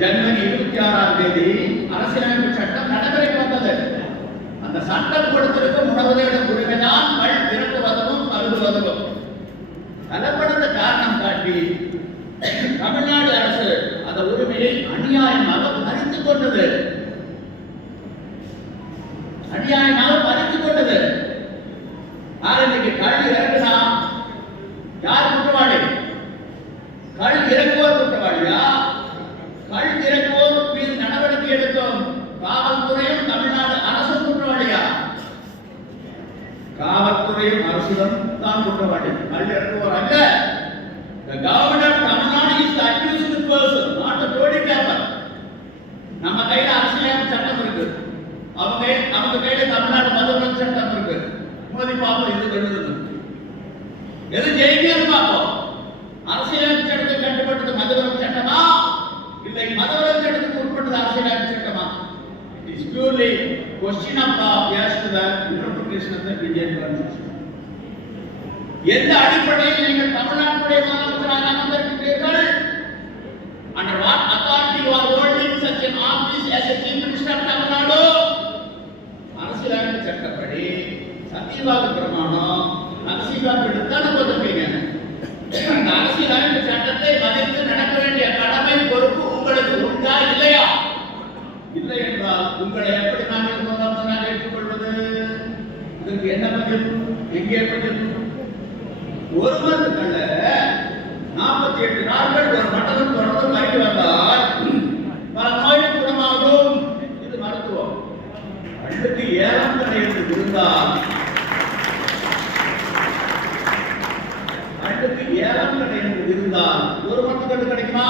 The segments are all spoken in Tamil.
ஜனவரி 26ஆம் தேதி அரசியலமைப்பு சட்டம் நடைமுறைக்கு வந்தது. அந்த சட்டம் கொடுத்திருக்கும் உணவுதேட உரிமைதான் கள் திரட்டுவதும் பருகுவதும். கலப்படத்தை காரணம் காட்டி தமிழ்நாடு அரசு அந்த உரிமையை அநியாயமாக பறித்துக் கொண்டது. அநியாயமாக பறித்துக் கொண்டது. இன்னைக்கு கள் இறக்குனா யார் குற்றவாளி? கள் இறக்குவோர் குற்றவாளியா? கள் இறக்குவோர் மீது நடவடிக்கை எடுக்கும் காவல்துறையும் தமிழ்நாடு அரசு குற்றவாளியா? காவல்துறையும் அரசும் தான் குற்றவாளி, கள் இறக்குவோர் அல்ல. The government of Tamil Nadu is the accused person, not the body capper. நம்ம கையில அரசியலமைப்பு சட்டம் இருக்கு, அவங்க கையில தமிழ்நாடு மதுவிலக்கு சட்டம் இருக்கு. மோதி பாப்போம் எது எழுதுது, எது ஜெயிக்கிறது பார்ப்போம். அரசியலமைப்பு சட்டத்துக்கு கட்டுப்பட்டது மதுவிலக்கு சட்டமா இல்லை மதுவிலக்கு சட்டத்துக்கு உட்பட்டது அரசியலமைப்பு சட்டமா? It is purely question of law as to the interpretation of the Indian Constitution. எந்த அடிப்படையில் நீங்கள் தமிழ்நாட்டுடைய முதலமைச்சராக அமர்ந்திருக்கிறீர்கள்? Under what authority you are holding such an office as a chief minister of Tamil Nadu? அரசியலமைப்பு சட்டப்படி சத்தியவாத பிரமாணம் நரசிங்கம் எடுத்தான போதுங்க. அந்த அரசியலமைப்பு சட்டத்தை மதித்து நடக்க வேண்டிய கடமை பொறுப்பு உங்களுக்கு உண்டா இல்லையா? இல்லை என்றால் உங்களை எப்படி நாங்கள் முதலமைச்சராக ஏற்றுக்கொள்வது? இதற்கு என்ன பதில்? எங்கே பதில்? ஒரு மாதத்துல 48 நாட்கள் ஒரு மண்டலம் தொடர்ந்து மறைக்க வந்தால் பல நோய்கள் குணமாகும். இது மருத்துவம். அடுத்து 7ஆம் கடை என்று இருந்தால் ஒரு மரத்துக்கட்டு கிடைக்குமா?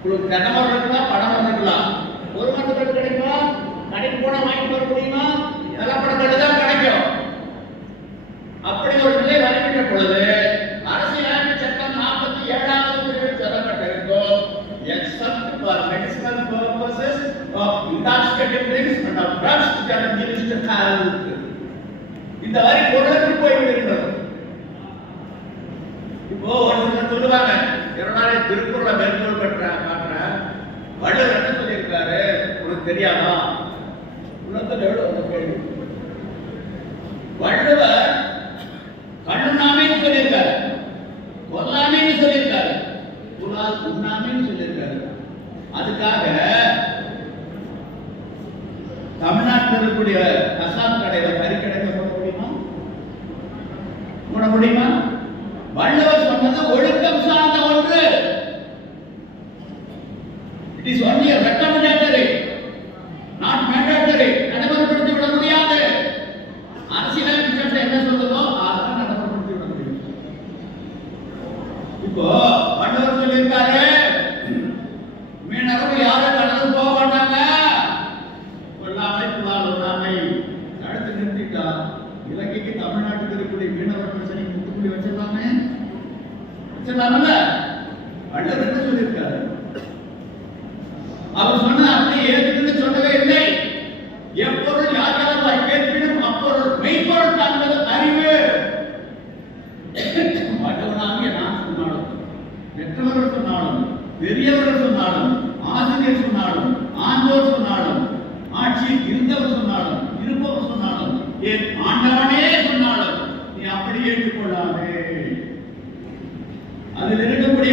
உங்களுக்கு தென்னமரம் இருக்கலாம், பழமரம் இருக்கலாம். ஒரு மரத்துக்கட்டு கிடைக்குமா? கடைக்கு போனா வாங்கி வர முடியுமா? நிலப்படக்கட்டு தான் கிடைக்கும். அப்படி ஒரு நிலை வருகின்ற பொழுது அரசியலமைப்பு சட்டம் 47வது பிரிவில் சொல்லப்பட்டிருக்கும், except for medicinal purposes of intoxicating drinks and of drugs which are used to health. இந்த வரி பொருளுக்கு போய்விடுகிறது. இப்போ ஒரு சிலர் சொல்லுவாங்க, இரண்டாலே திருக்குறளை மேற்கோள் காட்டுற வள்ளுவர் என்ன சொல்லியிருக்காரு உனக்கு தெரியாதா? கேள்வி. வள்ளுவர் கண்ணுண்ணாமைன்னு சொல்லியிருக்காரு, கொல்லாமைன்னு சொல்லியிருக்காரு, புலால் உண்ணாமைன்னு சொல்லியிருக்காரு. அதுக்காக தமிழ்நாட்டில் இருக்கக்கூடிய கசாப் கடையில கறிக்கடைக்கு போட முடியுமா? போட முடியுமா? வள்ளுவர் சொன்னது ஒழுக்கம் சார்ந்த ஒன்று. It is only recommendatory, not mandatory. நடைமுறைப்படுத்தி விட முடியாது. அரசியலமைப்பு சட்டம் என்ன சொல்றதோ அதான் நடைமுறைப்படுத்தி விட முடியும். இப்போ வள்ளுவர் சொல்லியிருக்காரு, மீனவர்கள் யாரும் கடந்து போக மாட்டாங்க. கொல்லாமை புலால் உண்ணாமை தடுத்து நிறுத்திட்டா இலங்கைக்கு தமிழ்நாட்டுக்கு இருக்கக்கூடிய மீனவர்கள் சரி முற்றுப்புள்ளி வச்சிடலாமே, வச்சிடலாமல்ல? வள்ளுவர் என்ன சொல்லியிருக்காரு? அவர் சொன்ன அப்படி ஏற்றுன்னு சொல்லவே இல்லை. எப்பொருள் யார் யார் கேட்பினும் அப்பொருள் மெய்ப்பொருள் காண்பது அறிவு. மற்றவனாகிய நான் சொன்னாலும், பெற்றவர்கள் சொன்னாலும், பெரியவர்கள் சொன்னாலும், ஆசிரியர் சொன்னாலும், ஆண்டோர் சொன்னாலும், ஆட்சியில் இருந்தவர் சொன்னாலும், இருப்பவர் சொன்னாலும், என் ஆண்டவனே சொன்னாலும் நீ அப்படி ஏற்றுக்கொள்ளாதே. அதில் இருக்கக்கூடிய